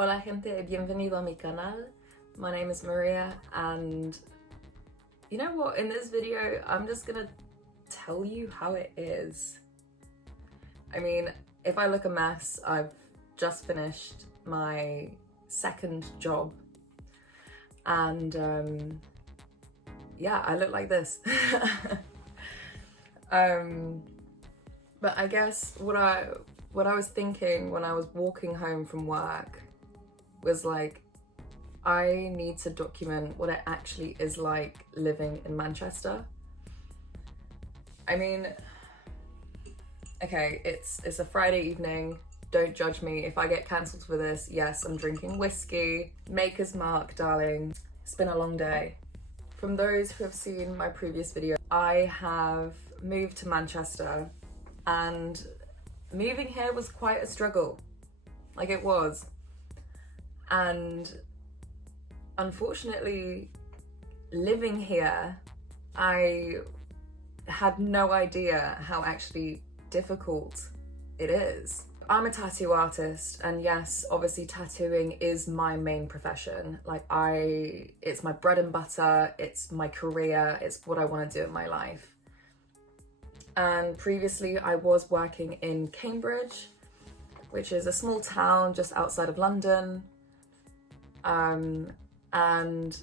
Hola gente, bienvenido a mi canal. My name is Maria, and you know what, in this video I'm just gonna tell you how it is. I mean, if I look a mess, I've just finished my second job and yeah, I look like this. But I guess what I was thinking when I was walking home from work was like, I need to document what it actually is like living in Manchester. I mean, okay, it's a Friday evening. Don't judge me if I get cancelled for this. Yes, I'm drinking whiskey. Maker's Mark, darling. It's been a long day. From those who have seen my previous video, I have moved to Manchester, and moving here was quite a struggle. Like, it was. And unfortunately, living here, I had no idea how actually difficult it is. I'm a tattoo artist, and yes, obviously tattooing is my main profession. Like, it's my bread and butter, it's my career, it's what I want to do in my life. And previously I was working in Cambridge, which is a small town just outside of London. And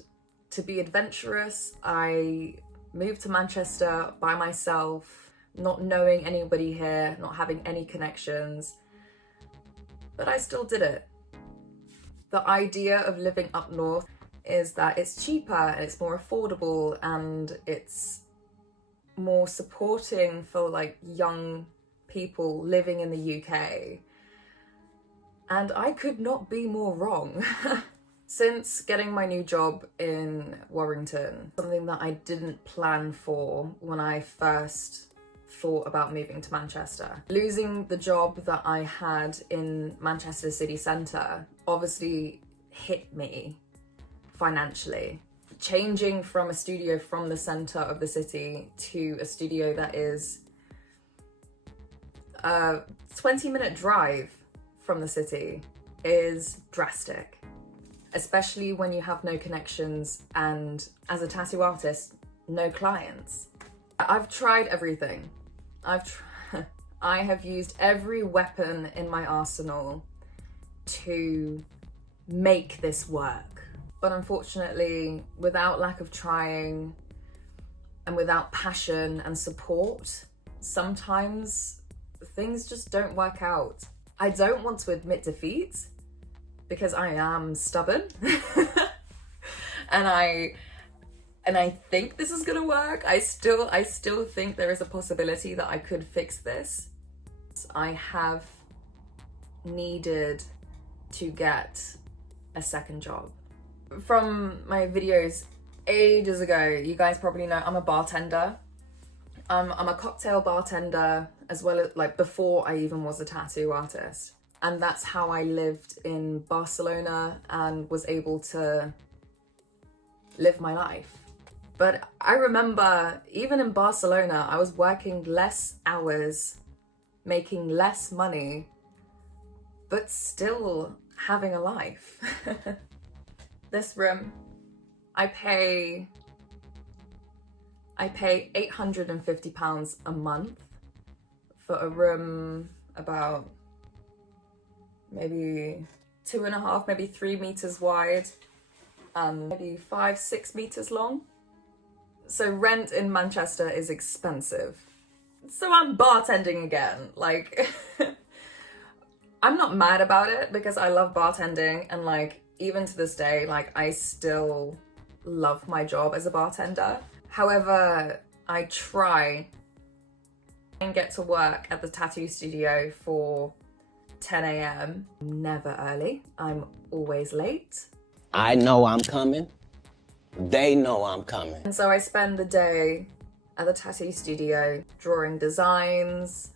to be adventurous, I moved to Manchester by myself, not knowing anybody here, not having any connections, but I still did it. The idea of living up north is that it's cheaper and it's more affordable and it's more supporting for like young people living in the UK. And I could not be more wrong. Since getting my new job in Warrington, something that I didn't plan for when I first thought about moving to Manchester. Losing the job that I had in Manchester city centre obviously hit me financially. Changing from a studio from the centre of the city to a studio that is a 20-minute drive from the city is drastic, especially when you have no connections and, as a tattoo artist, no clients. I've tried everything. I have used every weapon in my arsenal to make this work. But unfortunately, without lack of trying and without passion and support, sometimes things just don't work out. I don't want to admit defeat because I am stubborn and I think this is gonna work. I still think there is a possibility that I could fix this. I have needed to get a second job. From my videos ages ago, you guys probably know I'm a bartender. I'm a cocktail bartender, as well as, like, before I even was a tattoo artist. And that's how I lived in Barcelona and was able to live my life. But I remember, even in Barcelona, I was working less hours, making less money, but still having a life. This room, I pay £850 a month for a room about maybe 2.5, maybe 3 meters wide and maybe 5-6 meters long. So rent in Manchester is expensive. So I'm bartending again. Like, I'm not mad about it because I love bartending, and like, even to this day, like, I still love my job as a bartender. However, I try and get to work at the tattoo studio for 10 a.m. I'm never early. I'm always late. I know I'm coming. They know I'm coming. And so I spend the day at the tattoo studio drawing designs,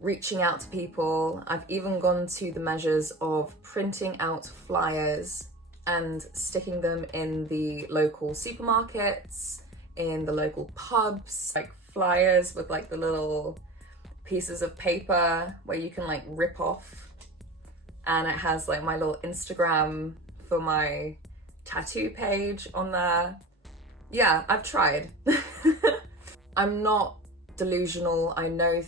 reaching out to people. I've even gone to the measures of printing out flyers and sticking them in the local supermarkets, in the local pubs, like flyers with like the little pieces of paper where you can like rip off and it has like my little Instagram for my tattoo page on there. Yeah, I've tried. I'm not delusional. I know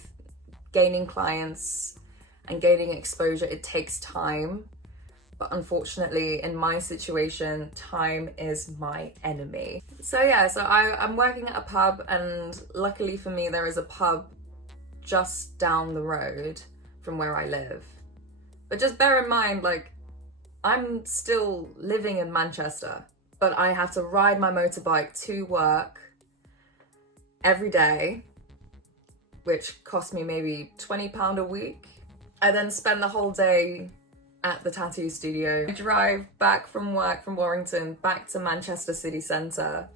gaining clients and gaining exposure, it takes time. But unfortunately, in my situation, time is my enemy. So yeah, I'm working at a pub, and luckily for me, there is a pub just down the road from where I live. But just bear in mind, like, I'm still living in Manchester, but I have to ride my motorbike to work every day, which cost me maybe £20 a week. I then spend the whole day at the tattoo studio. I drive back from work from Warrington back to Manchester city centre,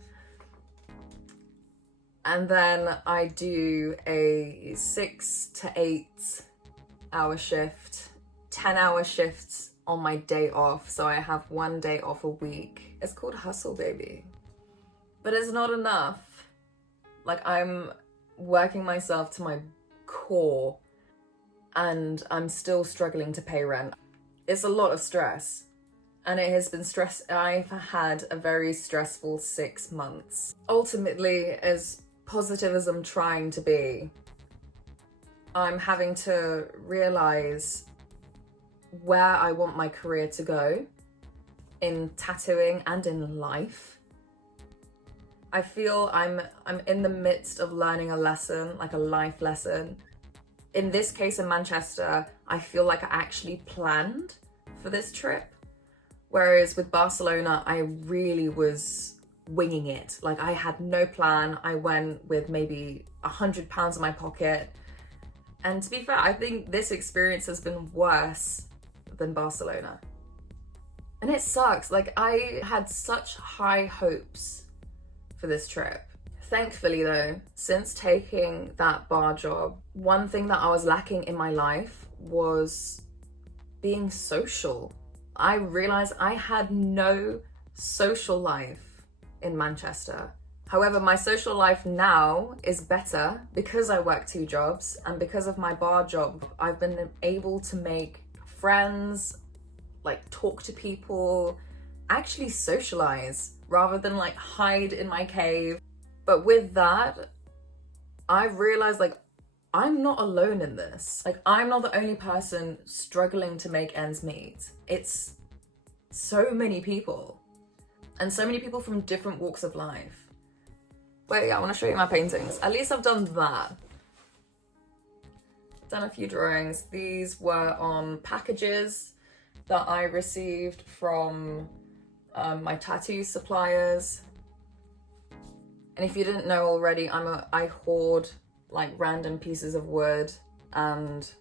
and then I do a 6 to 8 hour shift, 10-hour shifts on my day off, so I have 1 day off a week. It's called hustle, baby. But it's not enough. Like, I'm working myself to my core, and I'm still struggling to pay rent. It's a lot of stress, and it has been I've had a very stressful 6 months. Ultimately, as positive as I'm trying to be, I'm having to realize where I want my career to go in tattooing and in life. I feel I'm in the midst of learning a lesson, like a life lesson. In this case, in Manchester, I feel like I actually planned for this trip. Whereas with Barcelona, I really was winging it. Like, I had no plan. I went with maybe £100 in my pocket. And to be fair, I think this experience has been worse than Barcelona. And it sucks. Like, I had such high hopes for this trip. Thankfully though, since taking that bar job, one thing that I was lacking in my life was being social. I realized I had no social life in Manchester. However, my social life now is better because I work 2 jobs, and because of my bar job, I've been able to make friends, like talk to people, actually socialize rather than like hide in my cave. But with that, I've realized, like, I'm not alone in this. Like, I'm not the only person struggling to make ends meet. It's so many people, and so many people from different walks of life. Wait, I want to show you my paintings. At least I've done that. Done a few drawings. These were on packages that I received from my tattoo suppliers. And if you didn't know already, I hoard like random pieces of wood and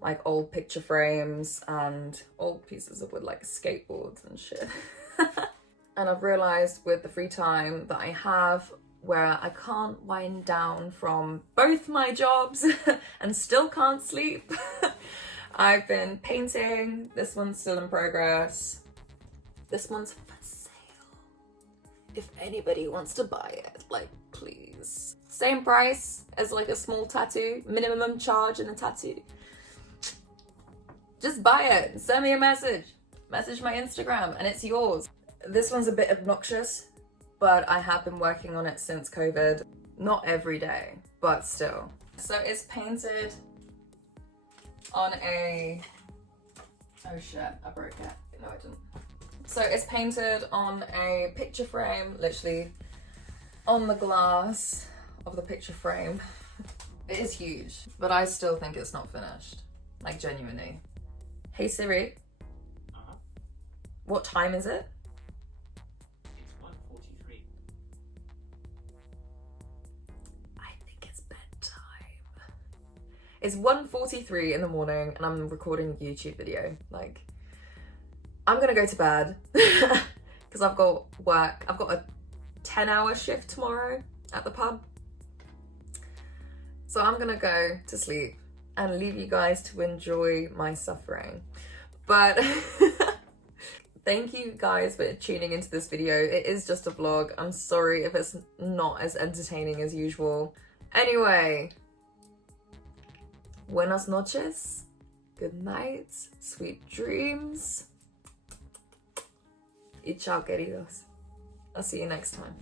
like old picture frames and old pieces of wood, like skateboards and shit. And I've realized with the free time that I have, where I can't wind down from both my jobs and still can't sleep, I've been painting. This one's still in progress. This one's for sale. If anybody wants to buy it, like, please. Same price as like a small tattoo, minimum charge in a tattoo. Just buy it, send me a message my Instagram, and it's yours. This one's a bit obnoxious, but I have been working on it since COVID. Not every day, but still. So it's painted on a, oh shit, I broke it. No, I didn't. So it's painted on a picture frame, literally on the glass of the picture frame. It is huge, but I still think it's not finished. Like, genuinely. Hey Siri. What time is it? It's 1:43. I think it's bedtime. It's 1:43 in the morning and I'm recording a YouTube video. Like, I'm gonna go to bed because I've got work. I've got a 10-hour shift tomorrow at the pub. So I'm gonna go to sleep and leave you guys to enjoy my suffering. But thank you guys for tuning into this video. It is just a vlog. I'm sorry if it's not as entertaining as usual. Anyway, buenas noches, Good night, sweet dreams. Y chao, queridos. I'll see you next time.